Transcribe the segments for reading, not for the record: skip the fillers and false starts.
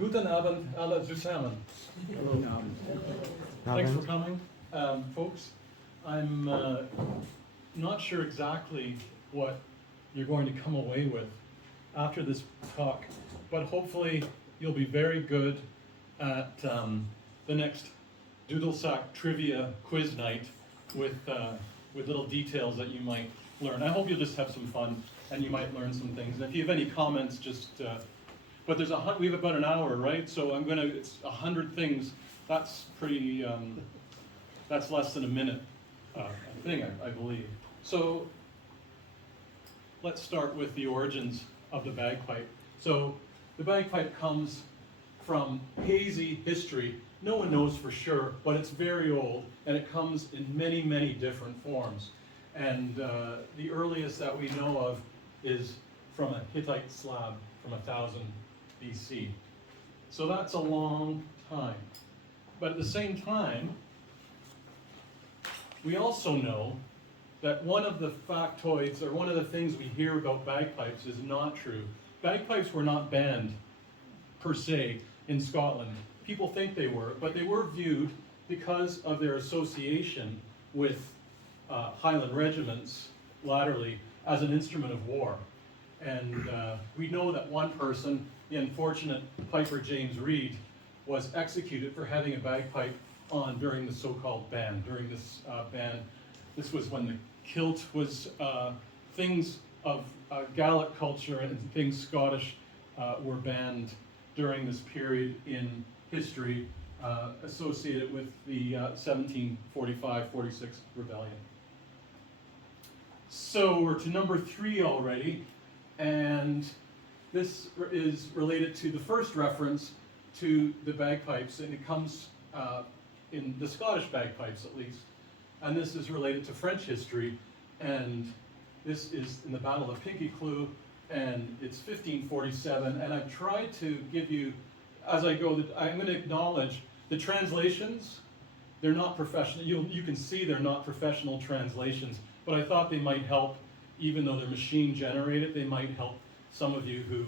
Guten Abend alle zusammen. Hello. Thanks for coming, folks. I'm not sure exactly what you're going to come away with after this talk, but hopefully you'll be very good at the next Dudelsack trivia quiz night with little details that you might learn. I hope you'll just have some fun and you might learn some things. And if you have any comments, just but we have about an hour, right? So it's 100 things. That's pretty. That's less than a minute thing, I believe. So let's start with the origins of the bagpipe. So the bagpipe comes from hazy history. No one knows for sure, but it's very old, and it comes in many, many different forms. And the earliest that we know of is from a Hittite slab from 1000 BC. So that's a long time. But at the same time, we also know that one of the factoids, or one of the things we hear about bagpipes is not true. Bagpipes were not banned, per se, in Scotland. People think they were, but they were viewed, because of their association with Highland regiments, latterly, as an instrument of war. And we know that one person, the unfortunate piper James Reed, was executed for having a bagpipe on during the so-called ban. During this ban, this was when the kilt was things of Gaelic culture and things Scottish were banned during this period in history associated with the 1745-46 rebellion. So we're to number 3 already, and this is related to the first reference to the bagpipes, and it comes in the Scottish bagpipes at least, and this is related to French history, and this is in the Battle of Pinkie Cleugh, and it's 1547, and I've tried to give you, as I go, I'm going to acknowledge the translations, they're not professional. You can see they're not professional translations, but I thought they might help, even though they're machine generated, they might help some of you who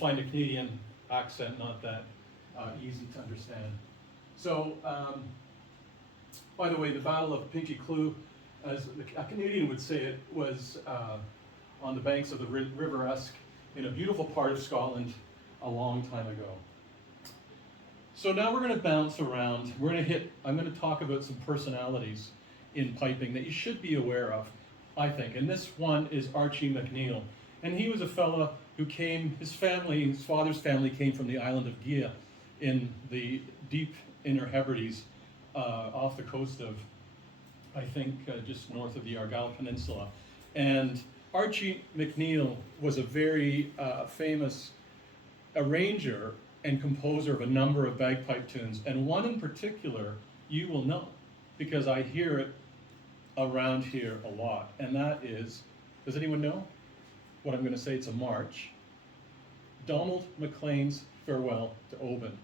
find a Canadian accent not that easy to understand. So, by the way, the Battle of Pinkie Cleugh, as a Canadian would say it, was on the banks of the River Esk in a beautiful part of Scotland a long time ago. So now we're going to bounce around. I'm going to talk about some personalities in piping that you should be aware of, I think. And this one is Archie Mcneil. And he was a fella who came, his father's family came from the island of Gia in the deep Inner Hebrides off the coast of, I think, just north of the Argyll Peninsula. And Archie Mcneil was a very famous arranger and composer of a number of bagpipe tunes. And one in particular you will know, because I hear it around here a lot. And that is, does anyone know what I'm going to say? It's a march. Donald MacLean's Farewell to Oban.